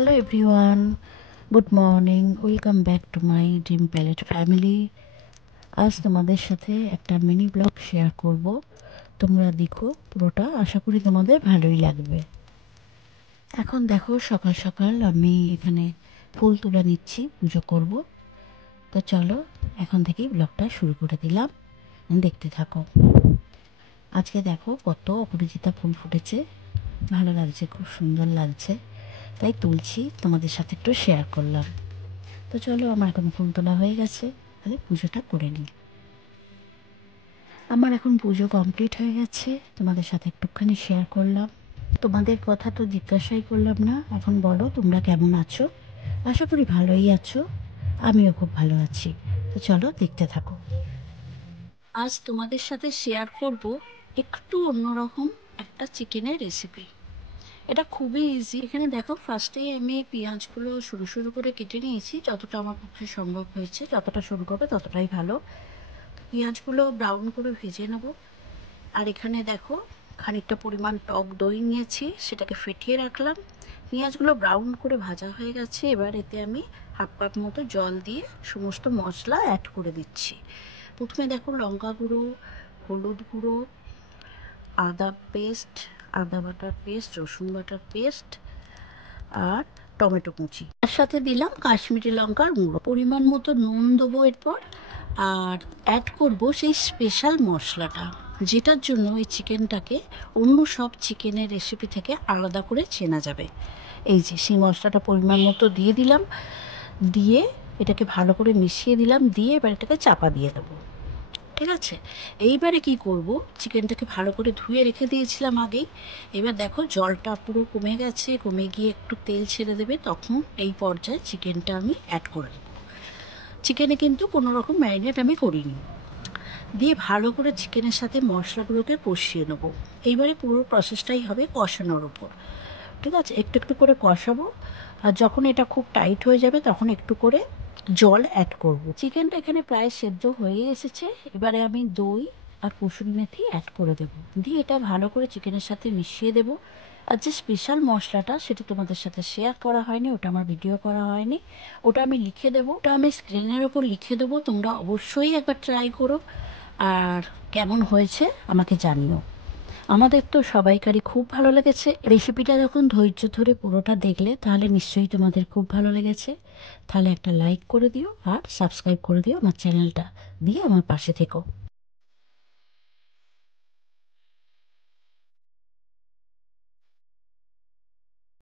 Hello everyone, good morning. Welcome back to my dream palette family. আজ তোমাদের সাথে একটা মিনি ব্লগ শেয়ার করব। তোমরা দেখো পুরোটা, আশা করি তোমাদের ভালোই লাগবে। এখন দেখো সকাল সকাল আমি এখানে ফুল তুলে নিচ্ছি, পুজো করব। তো চলো এখন থেকেই ব্লগটা শুরু করে দিলাম, দেখতে থাকো। আজকে দেখো কত অপরাজিতা ফুল ফুটেছে, ভালো লাগছে, খুব সুন্দর লাগছে, তাই তুলছি, তোমাদের সাথে একটু শেয়ার করলাম। তো চলো, আমার এখন ফুল তোলা হয়ে গেছে, তাহলে পুজোটা করে নিই। আমার এখন পুজো কমপ্লিট হয়ে গেছে, তোমাদের সাথে একটুখানি শেয়ার করলাম। তোমাদের কথা তো জিজ্ঞাসাই করলাম না, এখন বলো তোমরা কেমন আছো? আশা করি ভালোই আছো, আমিও খুব ভালো আছি। তো চলো দেখতে থাকো। আজ তোমাদের সাথে শেয়ার করব একটু অন্যরকম একটা চিকেনের রেসিপি। এটা খুবই ইজি। এখানে দেখো, ফার্স্টেই আমি পেঁয়াজগুলো সরু সরু করে কেটে নিয়েছি, যতটা আমার পক্ষে সম্ভব হয়েছে। যতটা সরু করবে ততটাই ভালো। পেঁয়াজগুলো ব্রাউন করে ভেজে নেব। আর এখানে দেখো, খানিকটা পরিমাণ টক দই নিয়েছি, সেটাকে ফেটিয়ে রাখলাম। পেঁয়াজগুলো ব্রাউন করে ভাজা হয়ে গেছে, এবার এতে আমি হাফ কাপ মতো জল দিয়ে সমস্ত মশলা অ্যাড করে দিচ্ছি। প্রথমে দেখো, লঙ্কা গুঁড়ো, হলুদ গুঁড়ো, আদা পেস্ট, আদা বাটার পেস্ট, রসুন বাটার পেস্ট আর টমেটো কুচি। তার সাথে দিলাম কাশ্মীরি লঙ্কার গুঁড়ো, পরিমাণ মতো নুন দেবো এরপর। আর অ্যাড করব সেই স্পেশাল মশলাটা, যেটার জন্য এই চিকেনটাকে অন্য সব চিকেনের রেসিপি থেকে আলাদা করে চেনা যাবে। এই যে সেই মশলাটা পরিমাণ মতো দিয়ে দিলাম, দিয়ে এটাকে ভালো করে মিশিয়ে দিলাম, দিয়ে এবার এটাকে চাপা দিয়ে দেবো। ঠিক আছে, এইবারে কি করব, চিকেনটাকে ভালো করে ধুয়ে রেখে দিয়েছিলাম আগেই। এবার দেখো জলটা পুরো কমে গেছে, কমে গিয়ে একটু তেল ছেড়ে দেবে, তখন এই পর্যায়ে চিকেনটা আমি অ্যাড করে দেবো। চিকেনে কিন্তু কোনো রকম ম্যারিনেট আমি করিনি। দিয়ে ভালো করে চিকেনের সাথে মশলাগুলোকে কষিয়ে নেবো। এইবারে পুরো প্রসেসটাই হবে কষানোর ওপর। ঠিক আছে, একটু একটু করে কষাবো, আর যখন এটা খুব টাইট হয়ে যাবে তখন একটু করে জল অ্যাড করব। চিকেনটা এখানে প্রায় সেদ্ধ হয়ে এসেছে, এবারে আমি দই আর কসুরি মেথি অ্যাড করে দেবো, দিয়ে এটা ভালো করে চিকেনের সাথে মিশিয়ে দেবো। আর যে স্পেশাল মশলাটা, সেটা তোমাদের সাথে শেয়ার করা হয়নি, ওটা আমার ভিডিও করা হয়নি, ওটা আমি লিখে দেবো, ওটা আমি স্ক্রিনের ওপর লিখে দেবো। তোমরা অবশ্যই একবার ট্রাই করো, আর কেমন হয়েছে আমাকে জানিও। আমাদের তো সবাইকারই খুব ভালো লেগেছে। রেসিপিটা যখন ধৈর্য ধরে পুরোটা দেখলে, তাহলে নিশ্চয়ই তোমাদের খুব ভালো লেগেছে। তাহলে একটা লাইক করে দিও আর সাবস্ক্রাইব করে দিও আমার চ্যানেলটা, দিয়ে আমার পাশে থেকো।